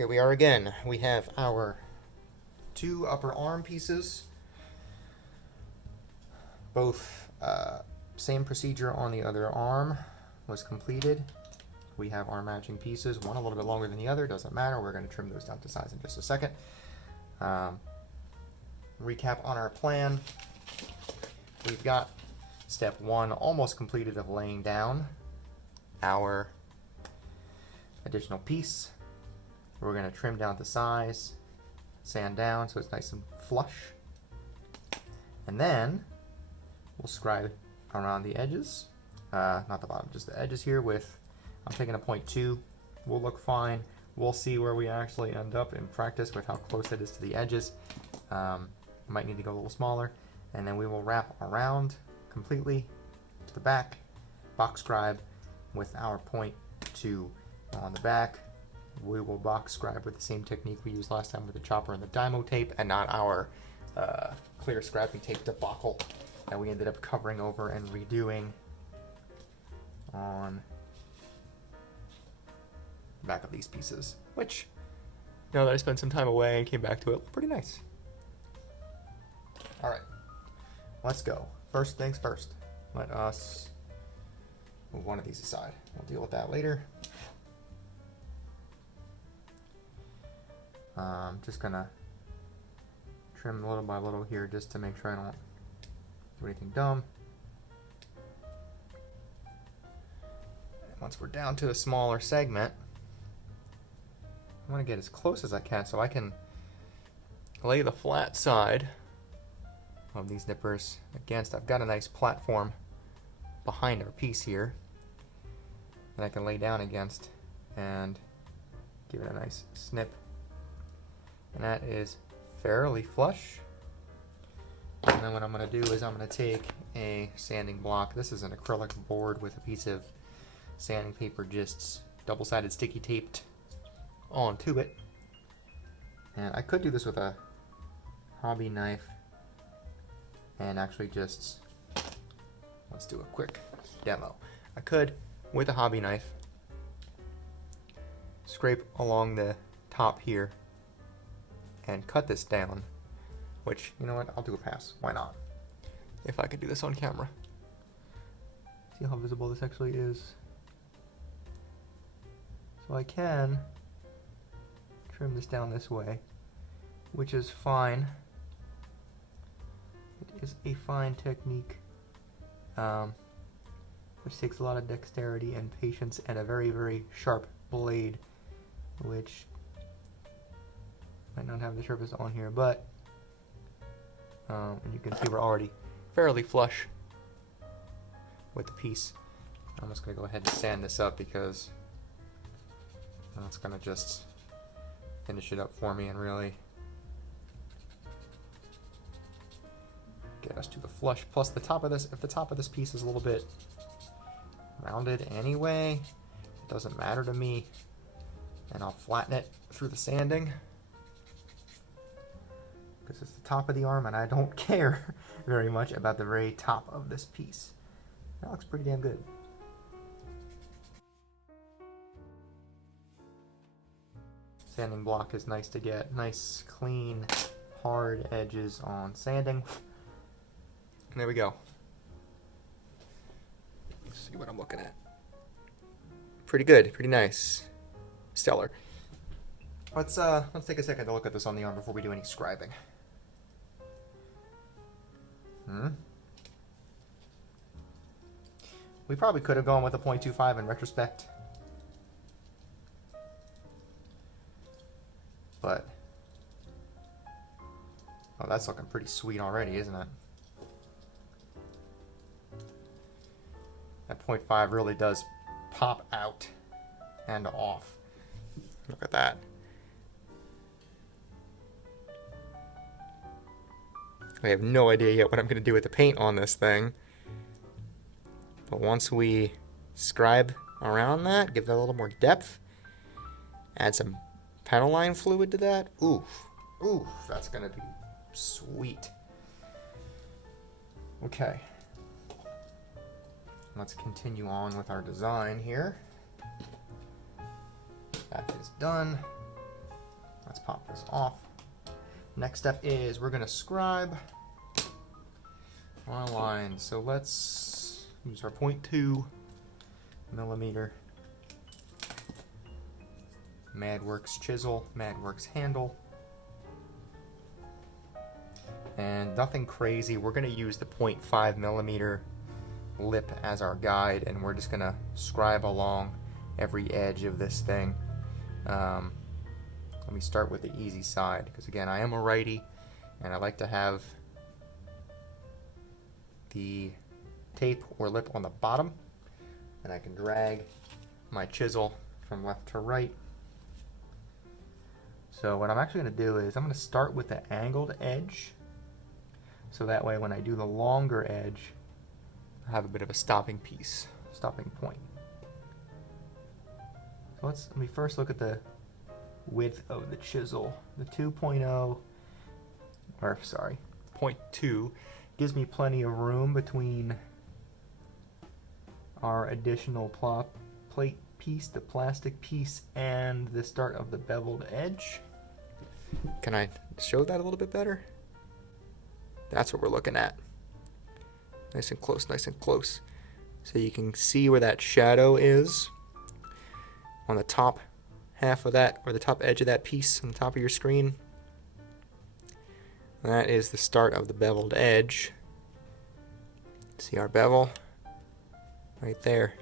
Here we are again. We have our two upper arm pieces. Both same procedure on the other arm was completed. We have our matching pieces, one a little bit longer than the other, doesn't matter. We're going to trim those down to size in just a second. Recap on our plan. We've got step one almost completed of laying down our additional piece. We're going to trim down to size, sand down so it's nice and flush, and then we'll scribe around the edges, not the bottom, just the edges here with, I'm taking a 0.2, will look fine. We'll see where we actually end up in practice with how close it is to the edges. Might need to go a little smaller, and then we will wrap around completely to the back, box scribe with our 0.2 on the back. We will box scribe with the same technique we used last time with the chopper and the Dymo tape, and not our clear scribing tape debacle that we ended up covering over and redoing on the back of these pieces, which, now that I spent some time away and came back to it, pretty nice. All right, let's go. First things first, let us move one of these aside. We'll deal with that later. Just gonna trim little by little here just to make sure I don't do anything dumb. And once we're down to a smaller segment, I want to get as close as I can so I can lay the flat side of these nippers against. I've got a nice platform behind our piece here that I can lay down against and give it a nice snip. And that is fairly flush. And then what I'm going to do is I'm going to take a sanding block. This is an acrylic board with a piece of sanding paper just double-sided sticky taped onto it. And I could do this with a hobby knife and actually just, let's do a quick demo. I could, with a hobby knife, scrape along the top here and cut this down, which, you know what, I'll do a pass. Why not? If I could do this on camera. See how visible this actually is? So I can trim this down this way, which is fine. It is a fine technique, which takes a lot of dexterity and patience and a very, very sharp blade, which might not have the sharpest on here, but and you can see we're already fairly flush with the piece. I'm just going to go ahead and sand this up because that's going to just finish it up for me and really get us to the flush. Plus the top of this, if the top of this piece is a little bit rounded anyway, it doesn't matter to me, and I'll flatten it through the sanding. This is the top of the arm, and I don't care very much about the very top of this piece. That looks pretty damn good. Sanding block is nice to get nice, clean, hard edges on sanding. And there we go. Let's see what I'm looking at. Pretty good, pretty nice. Stellar. Let's take a second to look at this on the arm before we do any scribing. We probably could have gone with a 0.25 in retrospect, but oh, that's looking pretty sweet already, isn't it? That 0.5 really does pop out and off. Look at that. I have no idea yet what I'm going to do with the paint on this thing. But once we scribe around that, give that a little more depth, add some panel line fluid to that, oof, that's going to be sweet. Okay. Let's continue on with our design here. That is done. let's pop this off. Next step is we're going to scribe our line. So let's use our 0.2 millimeter MadWorks chisel, MadWorks handle. And nothing crazy. We're going to use the 0.5 millimeter lip as our guide, and we're just going to scribe along every edge of this thing. Let me start with the easy side, because again, I am a righty, and I like to have the tape or lip on the bottom, and I can drag my chisel from left to right. So what I'm actually going to do is I'm going to start with the angled edge, so that way when I do the longer edge, I have a bit of a stopping point. So let me first look at the width of the chisel. The 0.2 gives me plenty of room between our additional plate piece, the plastic piece, and the start of the beveled edge. Can I show that a little bit better? That's what we're looking at. Nice and close, nice and close. So you can see where that shadow is on the top half of that, or the top edge of that piece on the top of your screen. That is the start of the beveled edge. See our bevel? Right there.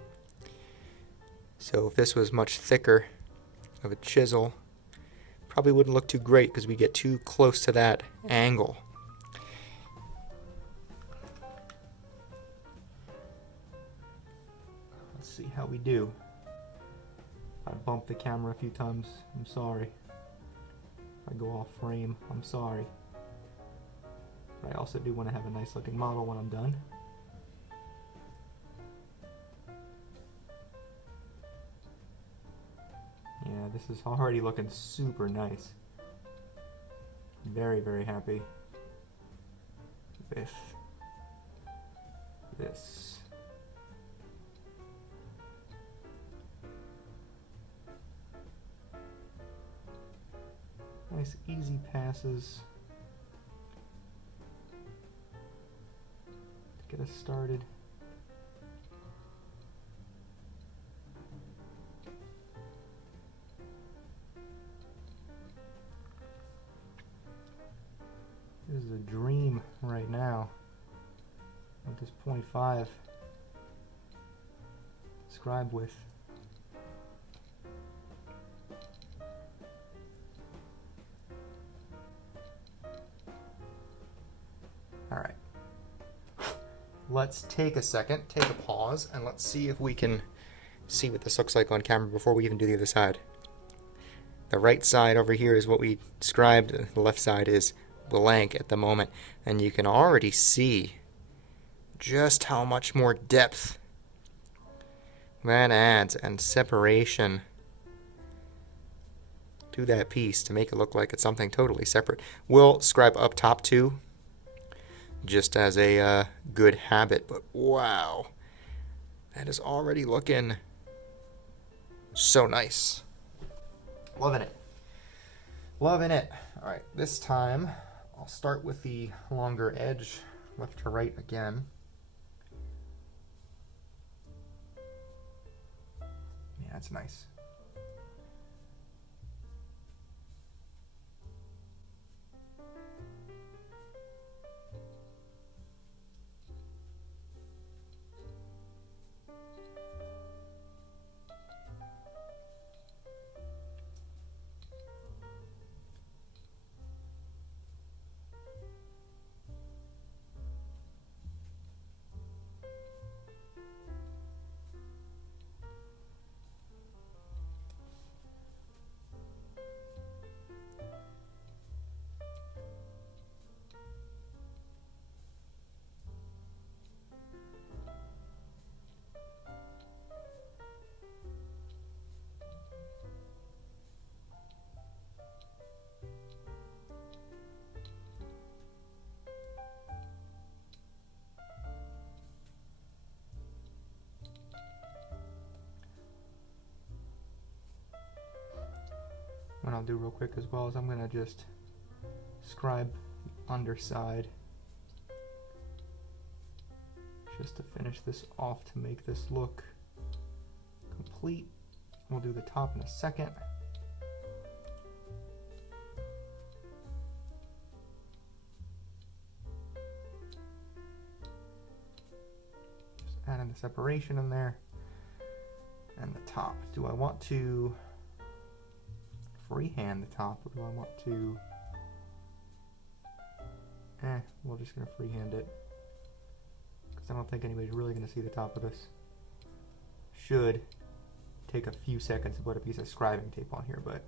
So if this was much thicker of a chisel, probably wouldn't look too great because we get too close to that angle. Let's see how we do. I bumped the camera a few times. I'm sorry. If I go off frame, I'm sorry. But I also do want to have a nice looking model when I'm done. Yeah, this is already looking super nice. Very, very happy with this. Nice easy passes to get us started. This is a dream right now with this 0.5 scribe width. All right, let's take a second, take a pause, and let's see if we can see what this looks like on camera before we even do the other side. The right side over here is what we scribed, the left side is blank at the moment, and you can already see just how much more depth that adds and separation to that piece to make it look like it's something totally separate. We'll scribe up top too, just as a good habit, but wow, that is already looking so nice. Loving it. Loving it. All right, this time I'll start with the longer edge, left to right again. Yeah, that's nice. what I'll do real quick as well is I'm going to just scribe the underside just to finish this off to make this look complete. We'll do the top in a second. Just add in the separation in there. And the top. Do I want to freehand the top, or do I want to... we're just going to freehand it. Because I don't think anybody's really going to see the top of this. Should take a few seconds to put a piece of scribing tape on here, but...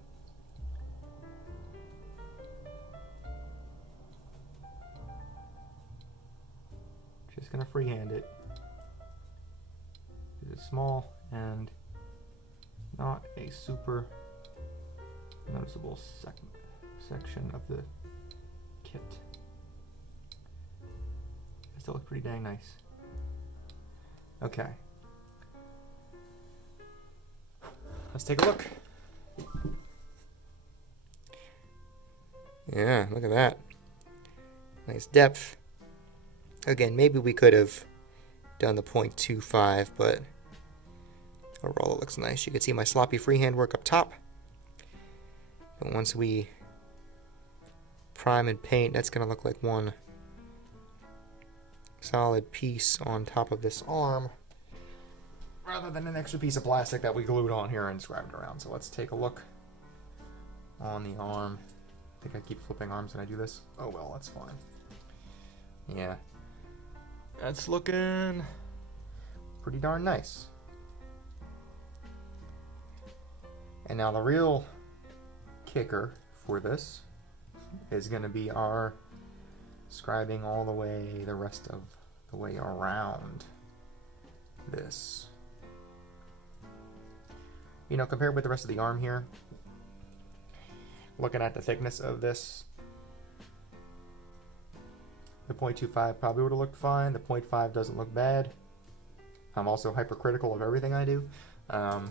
just going to freehand it. It's small and not a super noticeable section of the kit. It still looks pretty dang nice. Okay. Let's take a look. Yeah, look at that. Nice depth. Again, maybe we could have done the 0.25, but overall it looks nice. You can see my sloppy freehand work up top. But once we prime and paint, that's going to look like one solid piece on top of this arm, rather than an extra piece of plastic that we glued on here and scribed around. So let's take a look on the arm. I think I keep flipping arms when I do this. Oh well, that's fine. Yeah. That's looking pretty darn nice. And now the real kicker for this is going to be our scribing all the way, the rest of the way around this. You know, compared with the rest of the arm here, looking at the thickness of this, the 0.25 probably would have looked fine. The 0.5 doesn't look bad. I'm also hypercritical of everything I do. But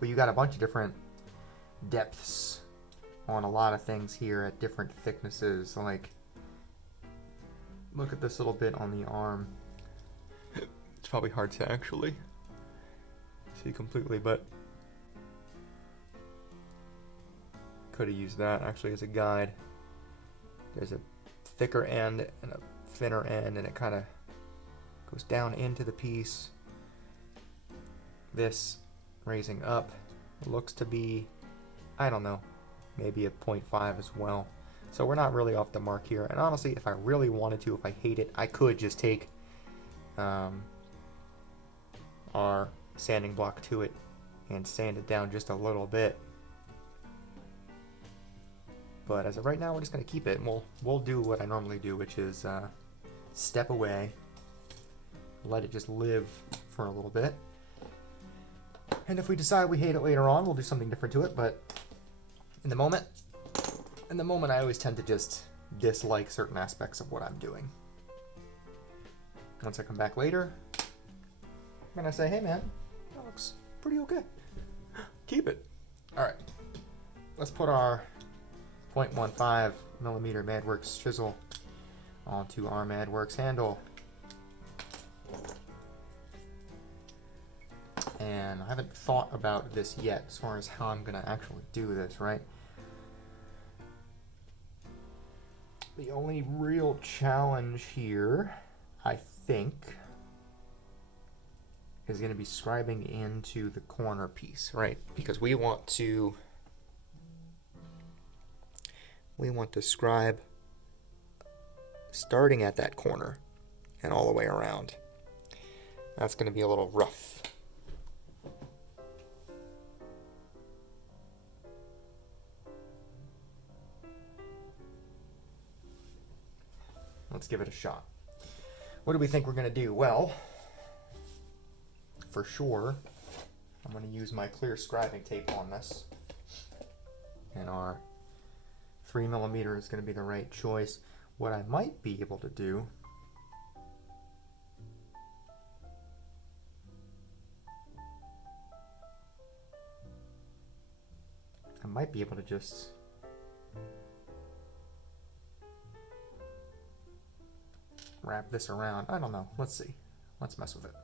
you got a bunch of different depths on a lot of things here at different thicknesses. Like, look at this little bit on the arm. It's probably hard to actually see completely, but could have used that actually as a guide. There's a thicker end and a thinner end, and it kind of goes down into the piece. This raising up looks to be, I don't know, maybe a 0.5 as well. So we're not really off the mark here. And honestly, if I really wanted to, if I hate it, I could just take our sanding block to it and sand it down just a little bit. But as of right now, we're just going to keep it, and we'll do what I normally do, which is step away, let it just live for a little bit. And if we decide we hate it later on, we'll do something different to it. But in the moment, I always tend to just dislike certain aspects of what I'm doing. Once I come back later, I'm going to say, hey man, that looks pretty okay. Keep it. All right, let's put our 0.15 millimeter MadWorks chisel onto our MadWorks handle. And I haven't thought about this yet as far as how I'm going to actually do this, right? The only real challenge here, I think, is going to be scribing into the corner piece, right? Because we want to scribe starting at that corner and all the way around. That's going to be a little rough. Let's give it a shot. What do we think we're going to do? Well, for sure, I'm going to use my clear scribing tape on this. And our 3mm is going to be the right choice. What I might be able to do I might be able to just wrap this around. I don't know. Let's see. Let's mess with it.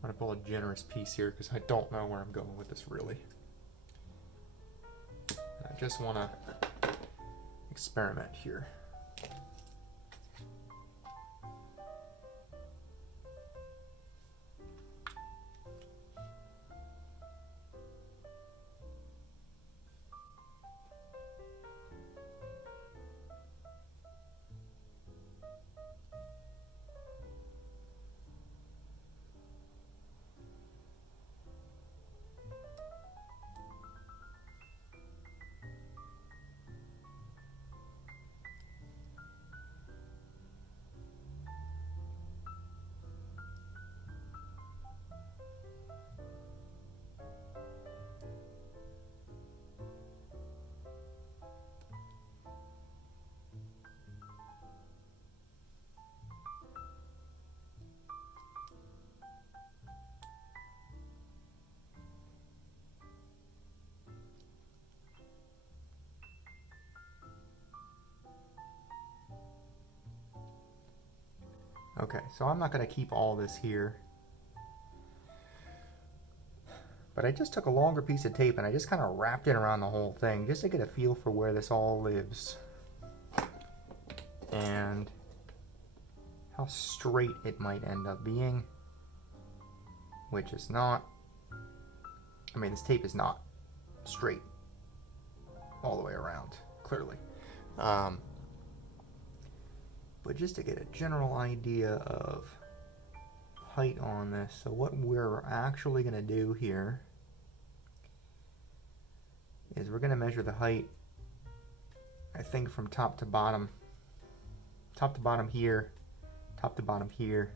I'm going to pull a generous piece here because I don't know where I'm going with this really. I just want to experiment here. Okay, so I'm not going to keep all this here. But I just took a longer piece of tape and I just kind of wrapped it around the whole thing just to get a feel for where this all lives. And how straight it might end up being. Which is not. I mean, this tape is not straight all the way around, clearly. But just to get a general idea of height on this, so what we're actually going to do here is we're going to measure the height, I think from top to bottom here, top to bottom here,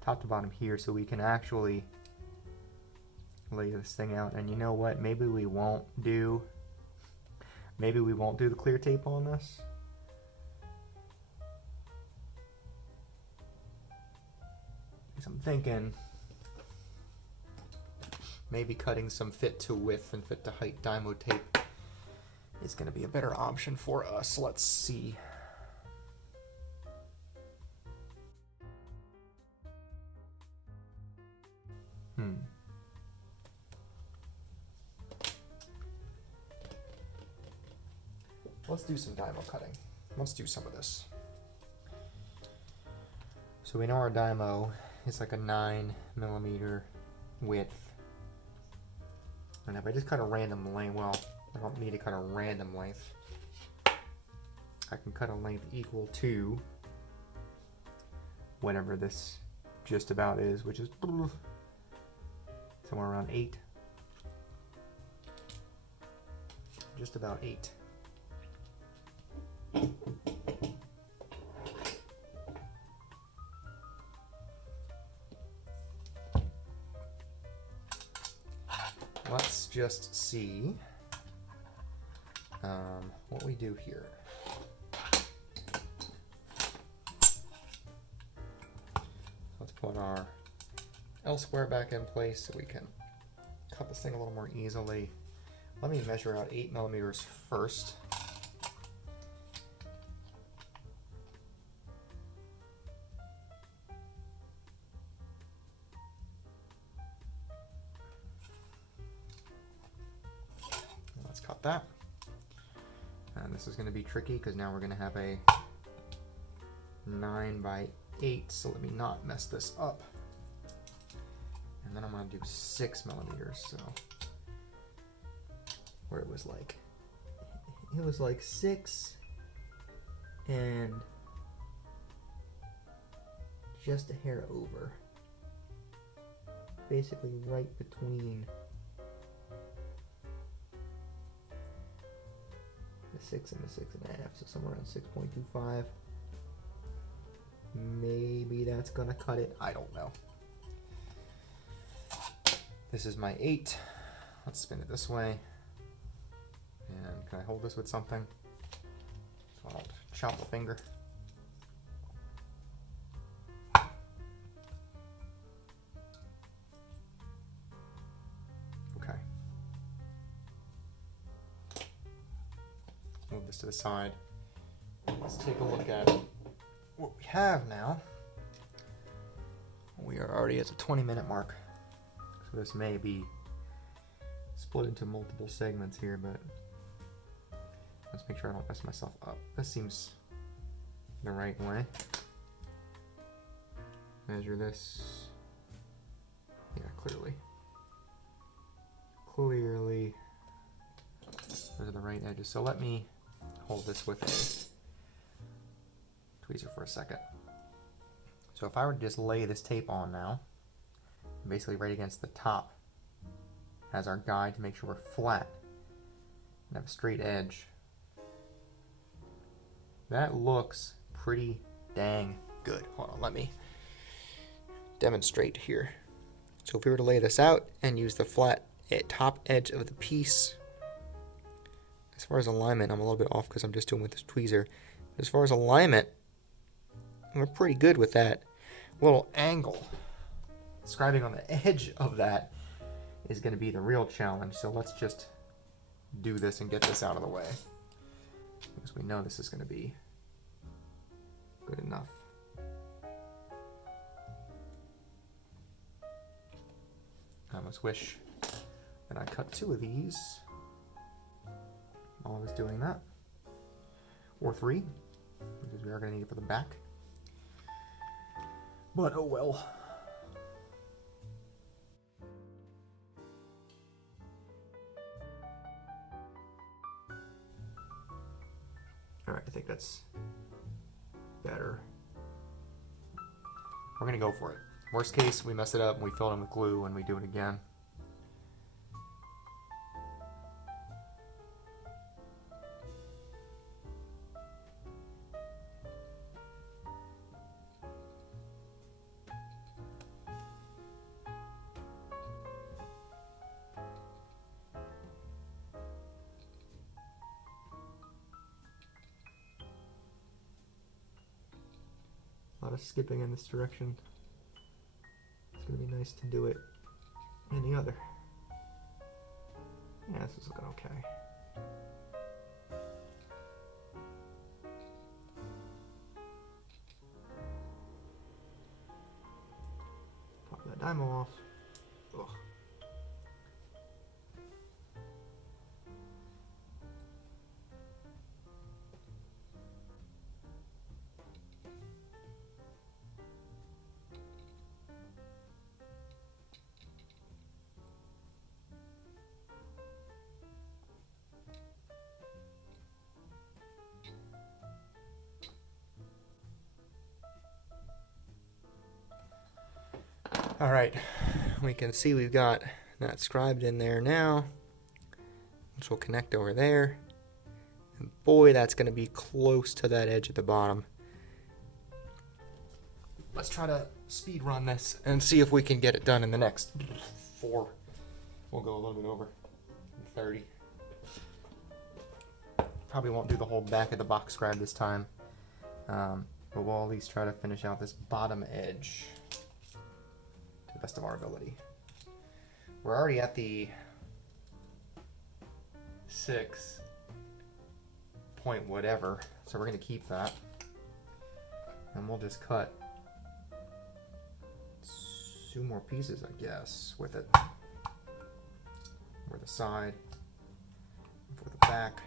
top to bottom here, so we can actually lay this thing out. And you know what, maybe we won't do the clear tape on this. I'm thinking maybe cutting some fit to width and fit to height Dymo tape is going to be a better option for us. Let's see. Let's do some Dymo cutting. Let's do some of this. So we know our Dymo is like a 9mm width. And if I just cut a random length, well, I don't need to cut a random length. I can cut a length equal to whatever this just about is, which is somewhere around 8. Just about 8. Let's just see what we do here. Let's put our L square back in place so we can cut this thing a little more easily. Let me measure out 8mm first. Cut that. And this is going to be tricky because now we're going to have a 9x8, so let me not mess this up. And then I'm going to do 6mm, so where it was like 6 and just a hair over, basically right between the 6 and the 6.5, so somewhere around 6.25. Maybe that's gonna cut it. I don't know. This is my 8. Let's spin it this way. And can I hold this with something? So I'll chop a finger. side. Let's take a look at what we have now. We are already at the 20-minute mark, so this may be split into multiple segments here, but let's make sure I don't mess myself up. This seems the right way. Measure this. Yeah, clearly. Clearly, those are the right edges. So let me hold this with a tweezer for a second. So if I were to just lay this tape on now, basically right against the top as our guide to make sure we're flat and have a straight edge, that looks pretty dang good. Hold on, let me demonstrate here. So if we were to lay this out and use the flat top edge of the piece, as far as alignment, I'm a little bit off because I'm just doing with this tweezer. As far as alignment, we're pretty good with that little angle. Scribing on the edge of that is going to be the real challenge. So let's just do this and get this out of the way, because we know this is going to be good enough. I almost wish that I cut 2 of these while I was doing that, or 3, because we are going to need it for the back. But oh well. Alright, I think that's better. We're going to go for it. Worst case, we mess it up and we fill it in with glue and we do it again. A lot of skipping in this direction. It's going to be nice to do it in the other. Yeah, this is looking okay. Pop that Dymo off. Ugh. All right, we can see we've got that scribed in there now, which will connect over there. And boy, that's going to be close to that edge at the bottom. Let's try to speed run this and see if we can get it done in the next 4. We'll go a little bit over 30. Probably won't do the whole back of the box scribe this time, but we'll at least try to finish out this bottom edge to the best of our ability. We're already at the 6 point whatever, so we're going to keep that. And we'll just cut 2 more pieces, I guess, with it. For the side, for the back.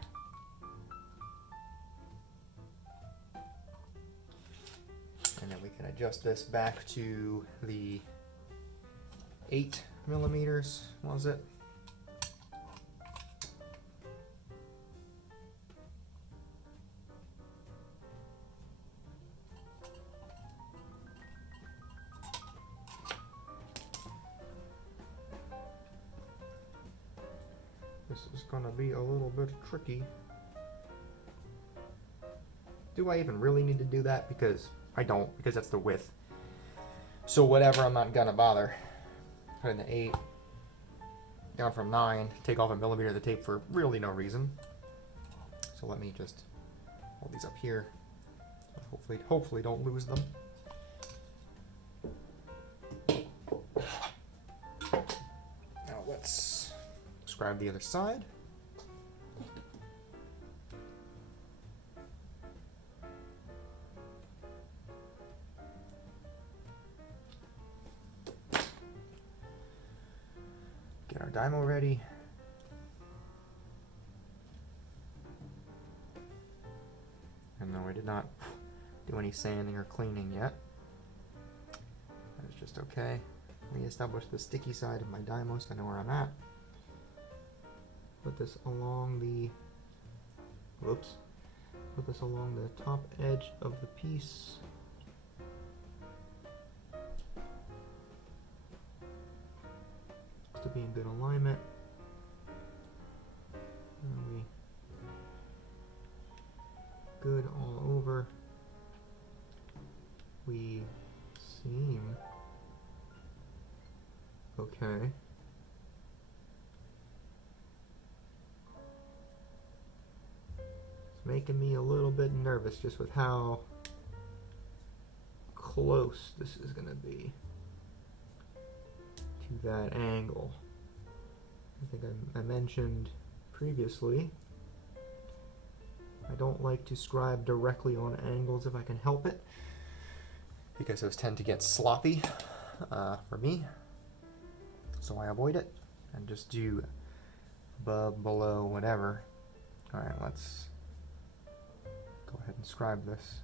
And then we can adjust this back to the 8 millimeters, was it? This is gonna be a little bit tricky. Do I even really need to do that? Because I don't, because that's the width. So whatever, I'm not gonna bother. Put in the 8, down from 9, take off a millimeter of the tape for really no reason. So let me just hold these up here. Hopefully don't lose them. Now let's scribe the other side. Dymo ready. And no, I did not do any sanding or cleaning yet. That is just okay. Reestablish the sticky side of my Dymo so I know where I'm at. Put this along the, put this along the top edge of the piece. To be in good alignment. And we good all over. We seem okay. It's making me a little bit nervous just with how close this is going to be to that angle. I think I mentioned previously, I don't like to scribe directly on angles if I can help it, because those tend to get sloppy for me. So I avoid it and just do above, below, whatever. Alright, let's go ahead and scribe this.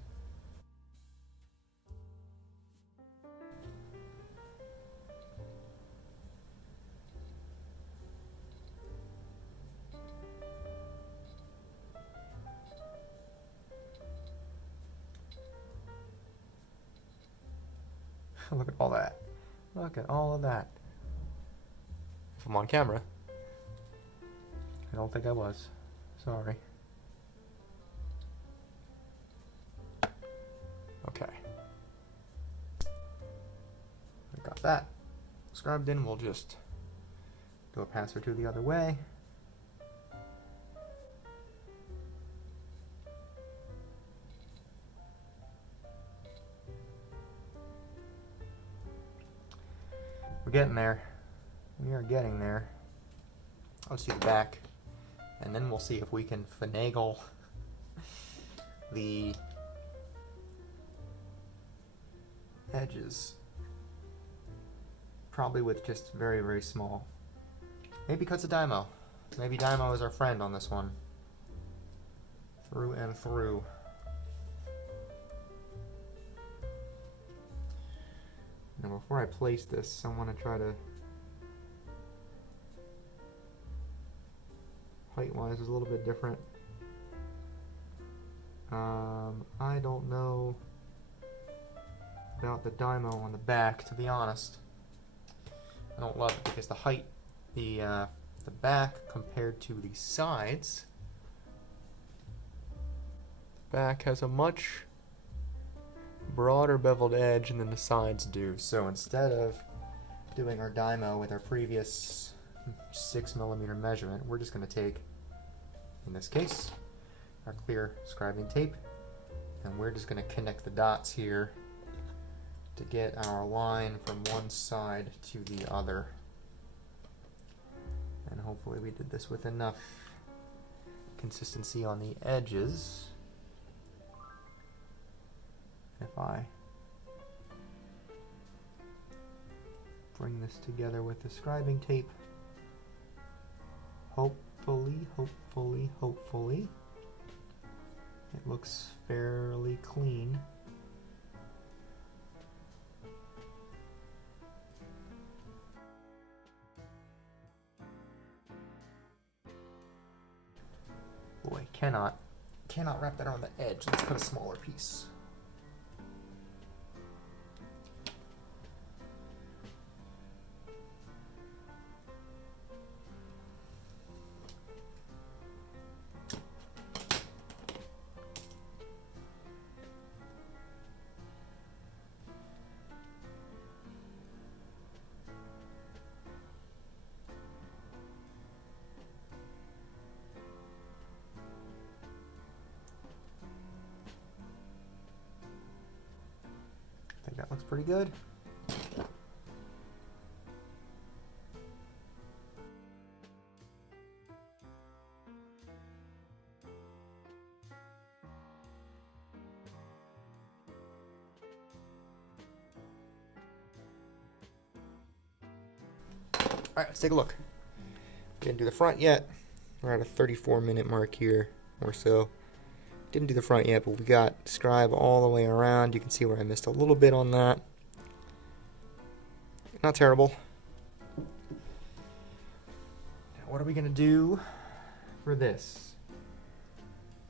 Look at all that. Look at all of that. If I'm on camera, I don't think I was. Sorry. Okay. I got that scribed in. We'll just do a pass or two the other way. We're getting there. We are getting there. Let's see the back, and then we'll see if we can finagle the edges. Probably with just very, very small. Maybe because of Dymo. Maybe Dymo is our friend on this one. Through and through. Now before I place this, I want to try to, height-wise is a little bit different. I don't know about the Dymo on the back, to be honest. I don't love it because the height, the back compared to the sides, the back has a much broader beveled edge than the sides do. So instead of doing our Dymo with our previous 6mm measurement, we're just going to take, in this case, our clear scribing tape, and we're just going to connect the dots here to get our line from one side to the other. And hopefully we did this with enough consistency on the edges. If I bring this together with the scribing tape, hopefully, it looks fairly clean. Boy, cannot wrap that on the edge. Let's put a smaller piece. I think that looks pretty good. All right, let's take a look. Didn't do the front yet. We're at a 34-minute mark here or so. Didn't do the front yet, but we got scribe all the way around. You can see where I missed a little bit on that. Not terrible. Now what are we gonna do for this?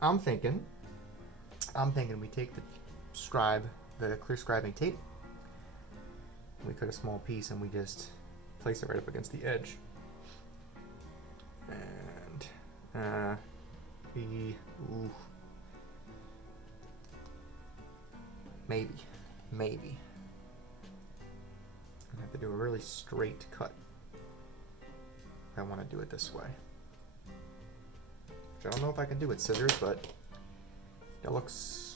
I'm thinking we take the clear scribing tape. We cut a small piece and we just place it right up against the edge. And maybe. I have to do a really straight cut. I want to do it this way. Which I don't know if I can do with scissors, but it looks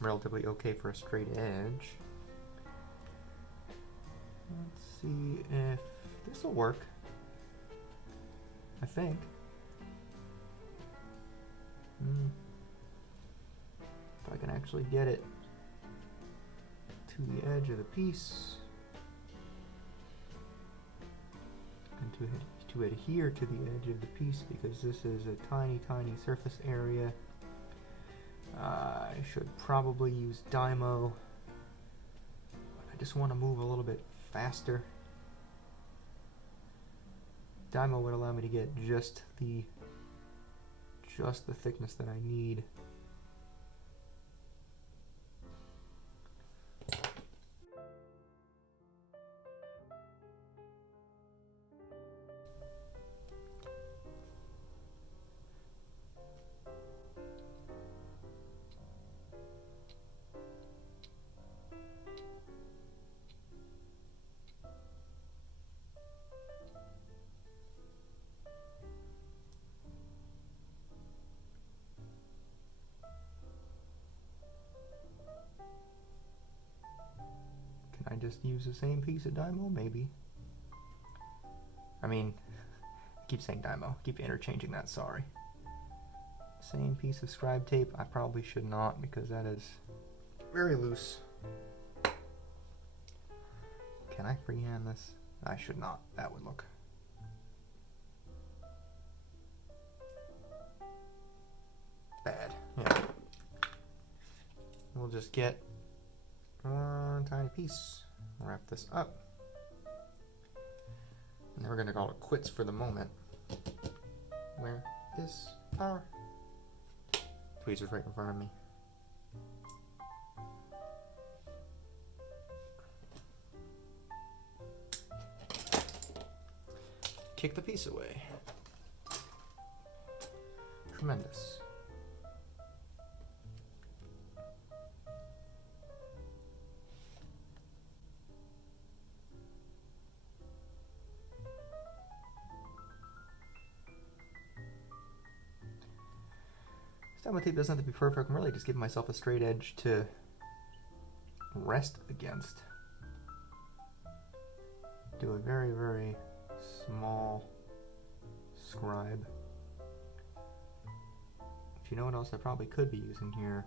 relatively okay for a straight edge. Let's see if this will work. I think. If I can actually get it to the edge of the piece and to adhere to the edge of the piece, because this is a tiny surface area. I should probably use Dymo. I just want to move a little bit faster. Dymo would allow me to get just the thickness that I need. I just use the same piece of Dymo, maybe. I mean, I keep saying Dymo, keep interchanging that, sorry. Same piece of scribe tape, I probably should not because that is very loose. Can I freehand this? I should not, that would look bad. Yeah. We'll just get one tiny piece, wrap this up, and then we're going to call it quits for the moment. Where is our tweezers? Right in front of me. Kick the piece away. Tremendous. Dymo tape doesn't have to be perfect. I'm really just giving myself a straight edge to rest against. Do a very small scribe. But you know what else I probably could be using here?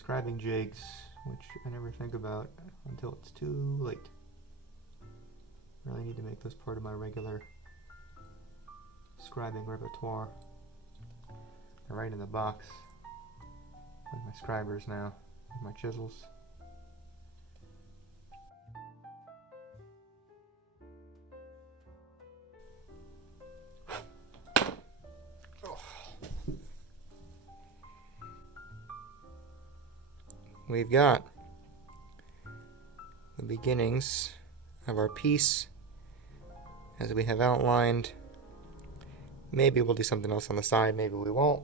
Scribing jigs, which I never think about until it's too late. Really need to make this part of my regular scribing repertoire. They're right in the box with my scribers now, with my chisels. We've got the beginnings of our piece as we have outlined. Maybe we'll do something else on the side, maybe we won't.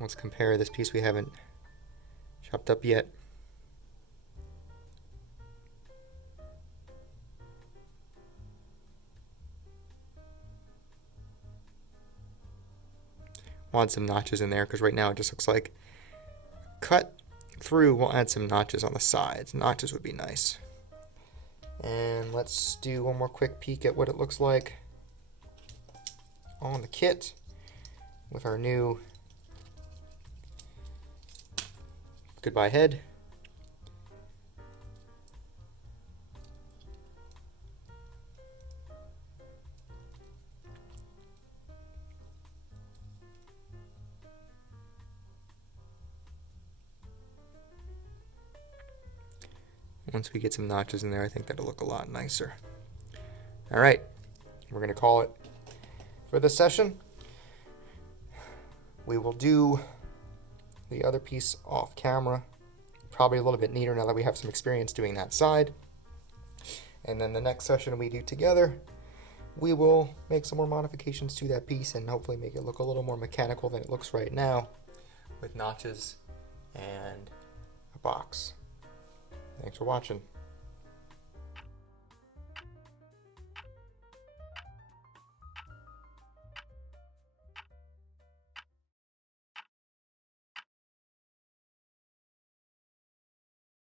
Let's compare this piece we haven't chopped up yet. We'll add some notches in there because right now it just looks like cut through. We'll add some notches on the sides. Notches would be nice. And let's do one more quick peek at what it looks like on the kit with our new goodbye head. Once we get some notches in there, I think that'll look a lot nicer. All right, we're gonna call it for this session. We will do the other piece off camera, probably a little bit neater now that we have some experience doing that side. And then the next session we do together, we will make some more modifications to that piece and hopefully make it look a little more mechanical than it looks right now, with notches and a box. Thanks for watching.